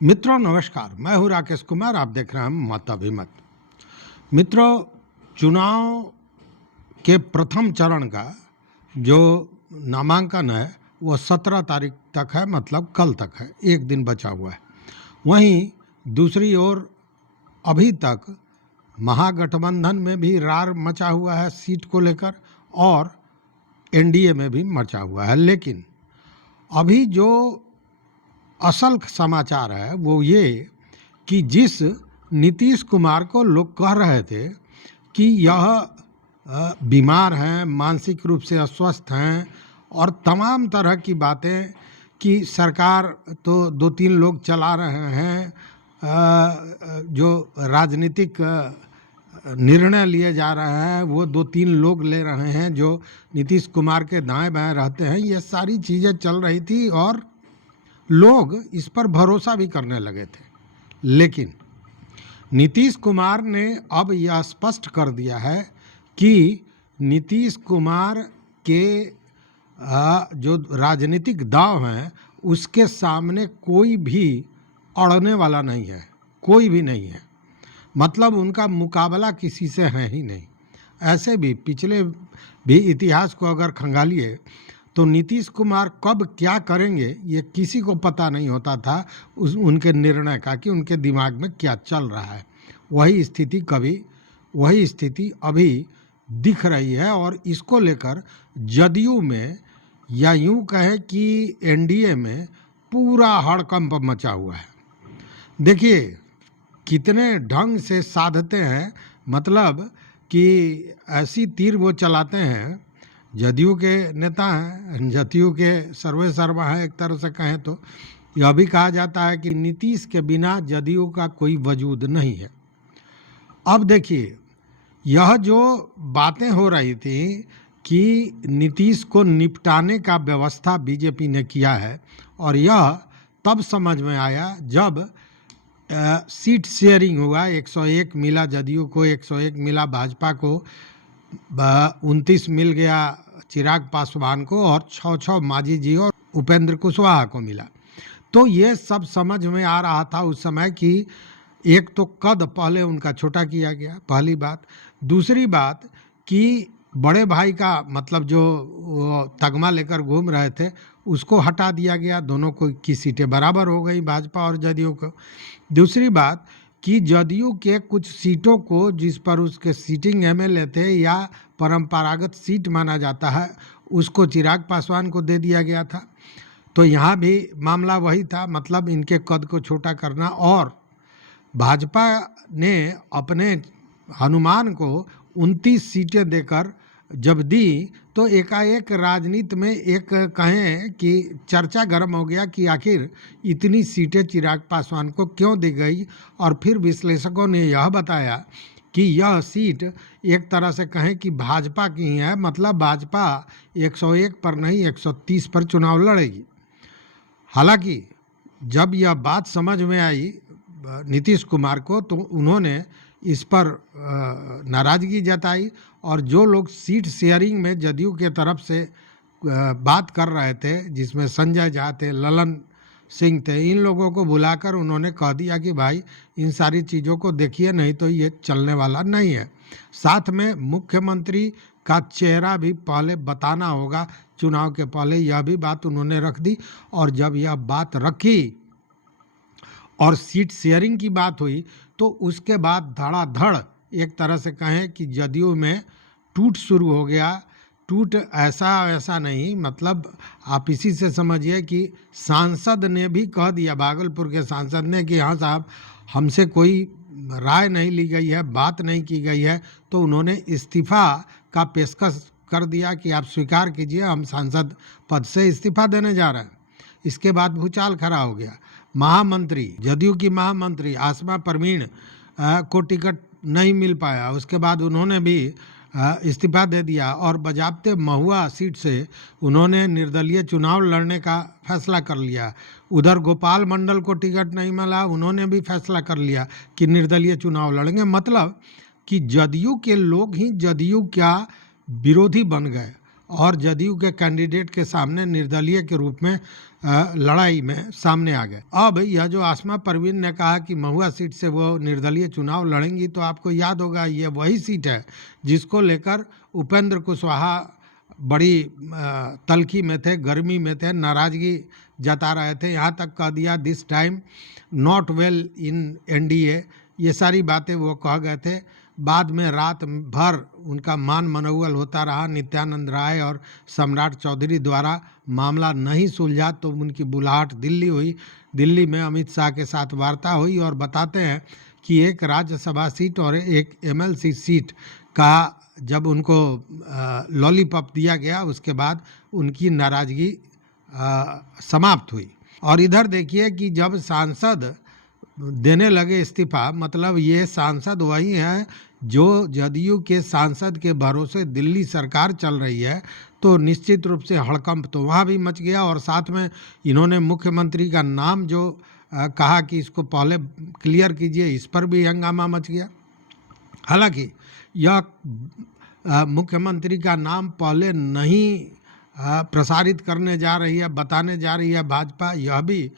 मित्रों नमस्कार, मैं हूं राकेश कुमार। आप देख रहे हैं मत अभिमत। मित्रों, चुनाव के प्रथम चरण का जो नामांकन है वो 17 तारीख तक है, मतलब कल तक है, एक दिन बचा हुआ है। वहीं दूसरी ओर अभी तक महागठबंधन में भी रार मचा हुआ है सीट को लेकर और एनडीए में भी मचा हुआ है। लेकिन अभी जो असल समाचार है वो ये कि जिस नीतीश कुमार को लोग कह रहे थे कि यह बीमार हैं, मानसिक रूप से अस्वस्थ हैं और तमाम तरह की बातें कि सरकार तो 2-3 लोग चला रहे हैं, जो राजनीतिक निर्णय लिए जा रहे हैं वो 2-3 लोग ले रहे हैं जो नीतीश कुमार के दाएं बाएं रहते हैं, ये सारी चीज़ें चल रही थी और लोग इस पर भरोसा भी करने लगे थे। लेकिन नीतीश कुमार ने अब यह स्पष्ट कर दिया है कि नीतीश कुमार के जो राजनीतिक दांव हैं उसके सामने कोई भी अड़ने वाला नहीं है, कोई भी नहीं है। मतलब उनका मुकाबला किसी से है ही नहीं। ऐसे भी पिछले भी इतिहास को अगर खंगालिए तो नीतीश कुमार कब क्या करेंगे ये किसी को पता नहीं होता था उनके निर्णय का, कि उनके दिमाग में क्या चल रहा है। वही स्थिति अभी दिख रही है और इसको लेकर जदयू में या यूं कहें कि एनडीए में पूरा हड़कंप मचा हुआ है। देखिए कितने ढंग से साधते हैं, मतलब कि ऐसी तीर वो चलाते हैं। जदयू के नेता हैं, जदयू के सर्वे सर्वा हैं एक तरह से कहें तो। यह भी कहा जाता है कि नीतीश के बिना जदयू का कोई वजूद नहीं है। अब देखिए यह जो बातें हो रही थी कि नीतीश को निपटाने का व्यवस्था बीजेपी ने किया है, और यह तब समझ में आया जब सीट शेयरिंग हुआ। 101 मिला जदयू को, 101 मिला भाजपा को, 29 मिल गया चिराग पासवान को और 6 मांझी जी और उपेंद्र कुशवाहा को मिला। तो ये सब समझ में आ रहा था उस समय कि एक तो कद पहले उनका छोटा किया गया, पहली बात। दूसरी बात कि बड़े भाई का मतलब जो तगमा लेकर घूम रहे थे उसको हटा दिया गया, दोनों को की सीटें बराबर हो गई, भाजपा और जदयू को। दूसरी बात कि जदयू के कुछ सीटों को जिस पर उसके सीटिंग एमएलए थे या परंपरागत सीट माना जाता है उसको चिराग पासवान को दे दिया गया था। तो यहाँ भी मामला वही था, मतलब इनके कद को छोटा करना। और भाजपा ने अपने हनुमान को 29 सीटें देकर जब दी तो एकाएक राजनीति में एक कहें कि चर्चा गर्म हो गया कि आखिर इतनी सीटें चिराग पासवान को क्यों दी गई। और फिर विश्लेषकों ने यह बताया कि यह सीट एक तरह से कहें कि भाजपा की ही है, मतलब भाजपा 101 पर नहीं 130 पर चुनाव लड़ेगी। हालांकि जब यह बात समझ में आई नीतीश कुमार को तो उन्होंने इस पर नाराज़गी जताई और जो लोग सीट शेयरिंग में जदयू के तरफ से बात कर रहे थे, जिसमें संजय झा थे, ललन सिंह थे, इन लोगों को बुलाकर उन्होंने कह दिया कि भाई इन सारी चीज़ों को देखिए, नहीं तो ये चलने वाला नहीं है। साथ में मुख्यमंत्री का चेहरा भी पहले बताना होगा चुनाव के पहले, यह भी बात उन्होंने रख दी। और जब यह बात रखी और सीट शेयरिंग की बात हुई तो उसके बाद धड़ाधड़ एक तरह से कहें कि जदयू में टूट शुरू हो गया। टूट ऐसा नहीं, मतलब आप इसी से समझिए कि सांसद ने भी कह दिया, भागलपुर के सांसद ने, कि हाँ साहब हमसे कोई राय नहीं ली गई है, बात नहीं की गई है। तो उन्होंने इस्तीफ़ा का पेशकश कर दिया कि आप स्वीकार कीजिए, हम सांसद पद से इस्तीफ़ा देने जा रहे हैं। इसके बाद भूचाल खड़ा हो गया। महामंत्री, जदयू की महामंत्री आसमा परवीन को टिकट नहीं मिल पाया, उसके बाद उन्होंने भी इस्तीफा दे दिया और बजाबते महुआ सीट से उन्होंने निर्दलीय चुनाव लड़ने का फैसला कर लिया। उधर गोपाल मंडल को टिकट नहीं मिला, उन्होंने भी फैसला कर लिया कि निर्दलीय चुनाव लड़ेंगे। मतलब कि जदयू के लोग ही जदयू क्या विरोधी बन गए और जदयू के कैंडिडेट के सामने निर्दलीय के रूप में लड़ाई में सामने आ गए। अब यह जो आसमा परवीन ने कहा कि महुआ सीट से वो निर्दलीय चुनाव लड़ेंगी, तो आपको याद होगा ये वही सीट है जिसको लेकर उपेंद्र कुशवाहा बड़ी तल्खी में थे, गर्मी में थे, नाराजगी जता रहे थे। यहाँ तक कह दिया this time not well in NDA, ये सारी बातें वो कह गए थे। बाद में रात भर उनका मान मनौवल होता रहा। नित्यानंद राय और सम्राट चौधरी द्वारा मामला नहीं सुलझा तो उनकी बुलाहट दिल्ली हुई। दिल्ली में अमित शाह के साथ वार्ता हुई और बताते हैं कि एक राज्यसभा सीट और एक एमएलसी सीट का जब उनको लॉलीपॉप दिया गया, उसके बाद उनकी नाराजगी समाप्त हुई। और इधर देखिए कि जब सांसद देने लगे इस्तीफा, मतलब ये सांसद वही हैं जो जदयू के सांसद के भरोसे दिल्ली सरकार चल रही है, तो निश्चित रूप से हड़कंप तो वहाँ भी मच गया। और साथ में इन्होंने मुख्यमंत्री का नाम जो कहा कि इसको पहले क्लियर कीजिए, इस पर भी हंगामा मच गया। हालांकि यह मुख्यमंत्री का नाम पहले नहीं प्रसारित करने जा रही है, बताने जा रही है भाजपा, यह भी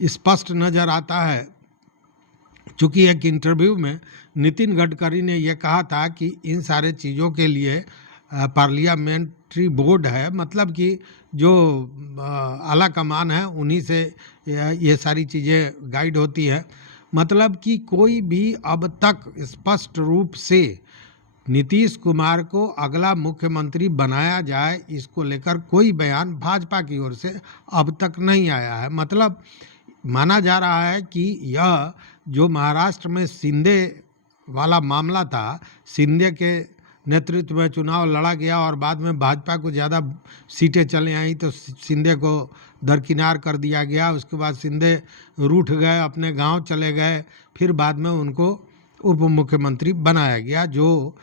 स्पष्ट नज़र आता है। चूँकि एक इंटरव्यू में नितिन गडकरी ने यह कहा था कि इन सारे चीज़ों के लिए पार्लियामेंट्री बोर्ड है, मतलब कि जो आला कमान है उन्हीं से ये सारी चीज़ें गाइड होती है। मतलब कि कोई भी अब तक स्पष्ट रूप से नीतीश कुमार को अगला मुख्यमंत्री बनाया जाए, इसको लेकर कोई बयान भाजपा की ओर से अब तक नहीं आया है। मतलब माना जा रहा है कि यह जो महाराष्ट्र में शिंदे वाला मामला था, शिंदे के नेतृत्व में चुनाव लड़ा गया और बाद में भाजपा को ज़्यादा सीटें चले आई तो शिंदे को दरकिनार कर दिया गया। उसके बाद शिंदे रूठ गए, अपने गांव चले गए, फिर बाद में उनको उप मुख्यमंत्री बनाया गया जो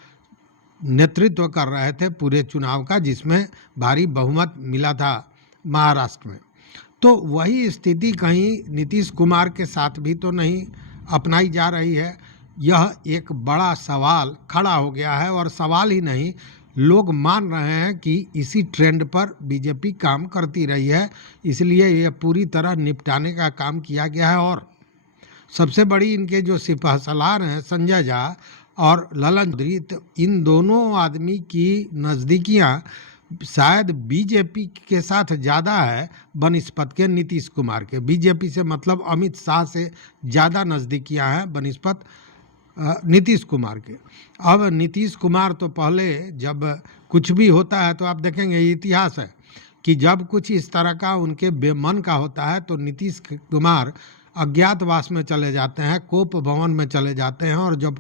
नेतृत्व कर रहे थे पूरे चुनाव का, जिसमें भारी बहुमत मिला था महाराष्ट्र में। तो वही स्थिति कहीं नीतीश कुमार के साथ भी तो नहीं अपनाई जा रही है। यह एक बड़ा सवाल खड़ा हो गया है और सवाल ही नहीं, लोग मान रहे हैं कि इसी ट्रेंड पर बीजेपी काम करती रही है, इसलिए यह पूरी तरह निपटाने का काम किया गया है। और सबसे बड़ी इनके जो सिपह सलार हैं संजय झा और ललन चौधरी, तो इन दोनों आदमी की नज़दीकियाँ शायद बीजेपी के साथ ज़्यादा है बनिस्पत के नीतीश कुमार के। बीजेपी से मतलब अमित शाह से ज़्यादा नज़दीकियाँ हैं बनिस्पत नीतीश कुमार के। अब नीतीश कुमार तो पहले जब कुछ भी होता है तो आप देखेंगे इतिहास है कि जब कुछ इस तरह का उनके बेमन का होता है तो नीतीश कुमार अज्ञातवास में चले जाते हैं, कोप भवन में चले जाते हैं। और जब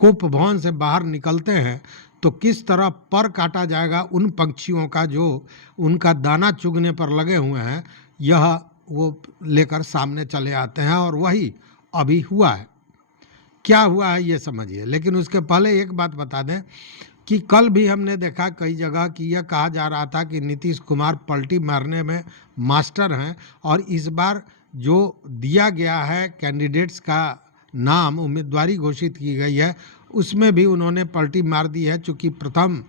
कोप भवन से बाहर निकलते हैं तो किस तरह पर काटा जाएगा उन पंछियों का जो उनका दाना चुगने पर लगे हुए हैं, यह वो लेकर सामने चले आते हैं। और वही अभी हुआ है। क्या हुआ है ये समझिए। लेकिन उसके पहले एक बात बता दें कि कल भी हमने देखा कई जगह कि यह कहा जा रहा था कि नीतीश कुमार पलटी मारने में मास्टर हैं, और इस बार जो दिया गया है कैंडिडेट्स का नाम, उम्मीदवारी घोषित की गई है, उसमें भी उन्होंने पलटी मार दी है। चूँकि प्रथम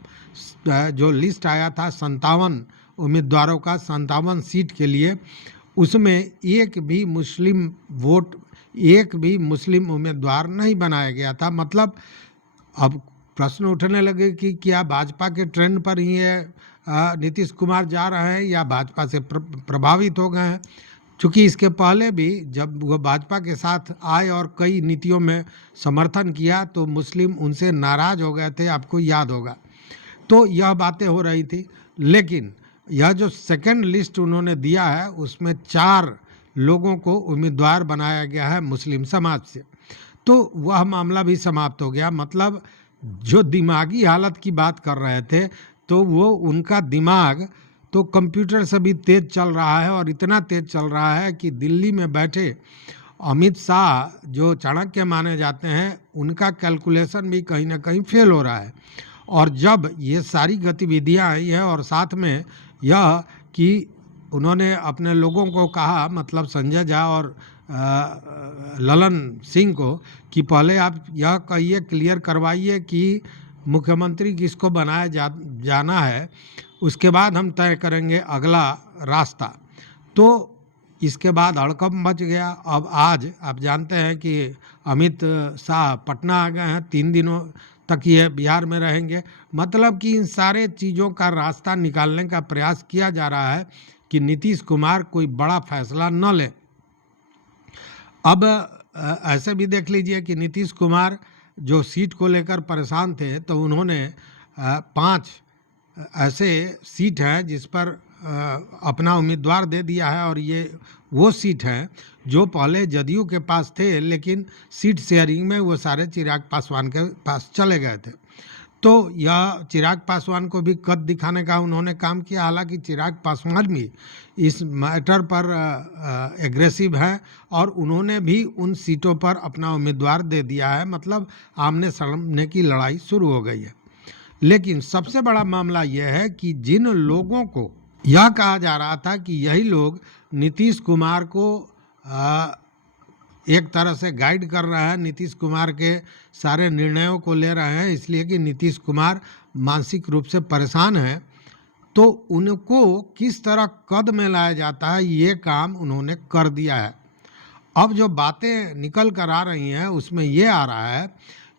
जो लिस्ट आया था 57 उम्मीदवारों का 57 सीट के लिए, उसमें एक भी मुस्लिम उम्मीदवार नहीं बनाया गया था। मतलब अब प्रश्न उठने लगे कि क्या भाजपा के ट्रेंड पर ही नीतीश कुमार जा रहे हैं या भाजपा से प्रभावित हो गए हैं। चूँकि इसके पहले भी जब वो भाजपा के साथ आए और कई नीतियों में समर्थन किया तो मुस्लिम उनसे नाराज़ हो गए थे, आपको याद होगा। तो यह बातें हो रही थी। लेकिन यह जो सेकंड लिस्ट उन्होंने दिया है उसमें 4 लोगों को उम्मीदवार बनाया गया है मुस्लिम समाज से, तो वह मामला भी समाप्त हो गया। मतलब जो दिमागी हालत की बात कर रहे थे तो वो उनका दिमाग तो कंप्यूटर से भी तेज़ चल रहा है, और इतना तेज़ चल रहा है कि दिल्ली में बैठे अमित शाह जो चाणक्य माने जाते हैं, उनका कैलकुलेशन भी कहीं ना कहीं फेल हो रहा है। और जब ये सारी गतिविधियां आई है और साथ में यह कि उन्होंने अपने लोगों को कहा, मतलब संजय झा और ललन सिंह को, कि पहले आप यह कहिए, क्लियर करवाइए कि मुख्यमंत्री किसको बनाया जाना है, उसके बाद हम तय करेंगे अगला रास्ता। तो इसके बाद हड़कंप मच गया। अब आज आप जानते हैं कि अमित शाह पटना आ गए हैं, 3 दिनों तक ये बिहार में रहेंगे। मतलब कि इन सारे चीज़ों का रास्ता निकालने का प्रयास किया जा रहा है कि नीतीश कुमार कोई बड़ा फैसला न ले। अब ऐसे भी देख लीजिए कि नीतीश कुमार जो सीट को लेकर परेशान थे, तो उन्होंने 5 ऐसे सीट हैं जिस पर अपना उम्मीदवार दे दिया है, और ये वो सीट हैं जो पहले जदयू के पास थे, लेकिन सीट शेयरिंग में वो सारे चिराग पासवान के पास चले गए थे। तो यह चिराग पासवान को भी कद दिखाने का उन्होंने काम किया। हालांकि चिराग पासवान भी इस मैटर पर एग्रेसिव हैं और उन्होंने भी उन सीटों पर अपना उम्मीदवार दे दिया है। मतलब आमने सामने की लड़ाई शुरू हो गई है। लेकिन सबसे बड़ा मामला यह है कि जिन लोगों को यह कहा जा रहा था कि यही लोग नीतीश कुमार को एक तरह से गाइड कर रहे हैं, नीतीश कुमार के सारे निर्णयों को ले रहे हैं, इसलिए कि नीतीश कुमार मानसिक रूप से परेशान हैं, तो उनको किस तरह कद में लाया जाता है ये काम उन्होंने कर दिया है। अब जो बातें निकल कर आ रही हैं उसमें ये आ रहा है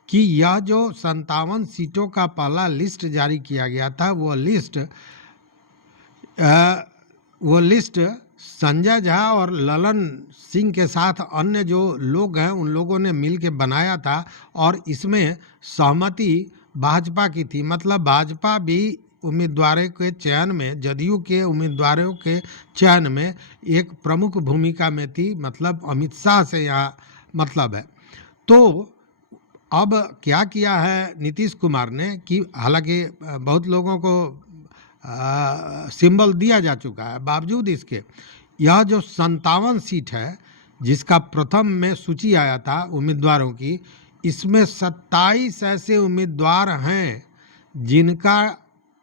कि यह जो 57 सीटों का पहला लिस्ट जारी किया गया था, वो लिस्ट संजय झा और ललन सिंह के साथ अन्य जो लोग हैं उन लोगों ने मिल के बनाया था, और इसमें सहमति भाजपा की थी। मतलब भाजपा भी उम्मीदवारों के चयन में, जदयू के उम्मीदवारों के चयन में एक प्रमुख भूमिका में थी। मतलब अमित शाह से यहाँ मतलब है। तो अब क्या किया है नीतीश कुमार ने कि हालांकि बहुत लोगों को सिंबल दिया जा चुका है, बावजूद इसके यह जो 57 सीट है जिसका प्रथम में सूची आया था उम्मीदवारों की, इसमें 27 ऐसे उम्मीदवार हैं जिनका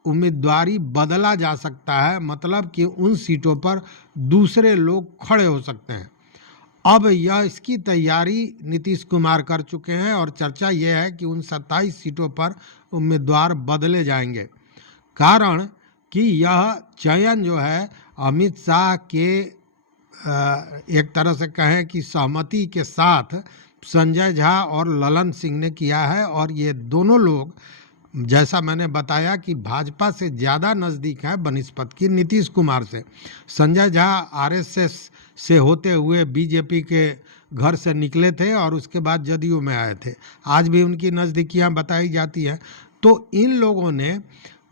उम्मीदवारी बदला जा सकता है। मतलब कि उन सीटों पर दूसरे लोग खड़े हो सकते हैं। अब यह इसकी तैयारी नीतीश कुमार कर चुके हैं, और चर्चा यह है कि उन 27 सीटों पर उम्मीदवार बदले जाएंगे। कारण कि यह चयन जो है अमित शाह के एक तरह से कहें कि सहमति के साथ संजय झा और ललन सिंह ने किया है, और ये दोनों लोग जैसा मैंने बताया कि भाजपा से ज़्यादा नज़दीक है बनिस्पत की नीतीश कुमार से। संजय झा आरएसएस से होते हुए बीजेपी के घर से निकले थे और उसके बाद जदयू में आए थे। आज भी उनकी नज़दीकियां बताई जाती हैं। तो इन लोगों ने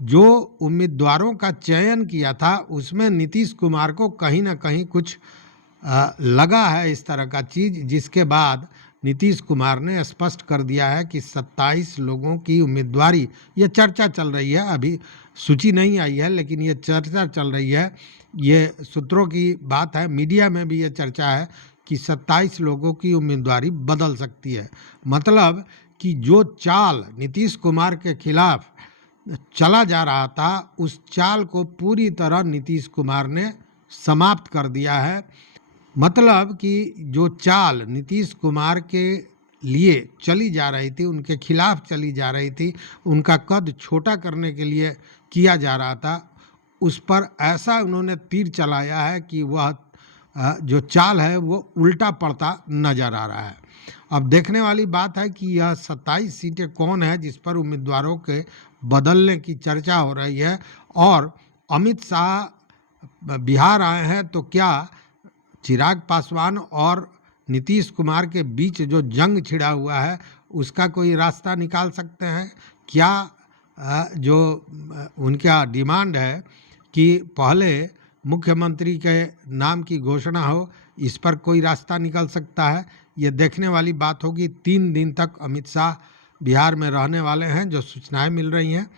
जो उम्मीदवारों का चयन किया था उसमें नीतीश कुमार को कहीं ना कहीं कुछ लगा है इस तरह का चीज़, जिसके बाद नीतीश कुमार ने स्पष्ट कर दिया है कि 27 लोगों की उम्मीदवारी, ये चर्चा चल रही है, अभी सूची नहीं आई है लेकिन ये चर्चा चल रही है, ये सूत्रों की बात है, मीडिया में भी ये चर्चा है कि 27 लोगों की उम्मीदवारी बदल सकती है। मतलब कि जो चाल नीतीश कुमार के खिलाफ चला जा रहा था उस चाल को पूरी तरह नीतीश कुमार ने समाप्त कर दिया है। मतलब कि जो चाल नीतीश कुमार के लिए चली जा रही थी, उनके खिलाफ चली जा रही थी, उनका कद छोटा करने के लिए किया जा रहा था, उस पर ऐसा उन्होंने तीर चलाया है कि वह जो चाल है वो उल्टा पड़ता नजर आ रहा है। अब देखने वाली बात है कि यह 27 सीटें कौन है जिस पर उम्मीदवारों के बदलने की चर्चा हो रही है। और अमित शाह बिहार आए हैं तो क्या चिराग पासवान और नीतीश कुमार के बीच जो जंग छिड़ा हुआ है उसका कोई रास्ता निकाल सकते हैं क्या? जो उनका डिमांड है कि पहले मुख्यमंत्री के नाम की घोषणा हो, इस पर कोई रास्ता निकल सकता है? ये देखने वाली बात होगी। 3 दिन तक अमित शाह बिहार में रहने वाले हैं, जो सूचनाएं मिल रही हैं।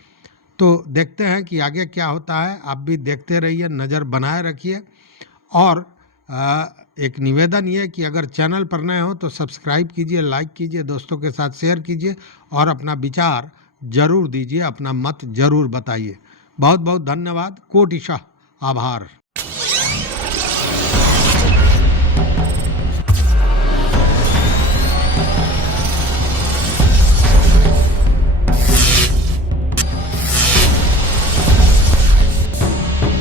तो देखते हैं कि आगे क्या होता है। आप भी देखते रहिए, नज़र बनाए रखिए। और एक निवेदन ये कि अगर चैनल पर नए हो तो सब्सक्राइब कीजिए, लाइक कीजिए, दोस्तों के साथ शेयर कीजिए और अपना विचार जरूर दीजिए, अपना मत जरूर बताइए। बहुत बहुत धन्यवाद, कोटिशः आभार।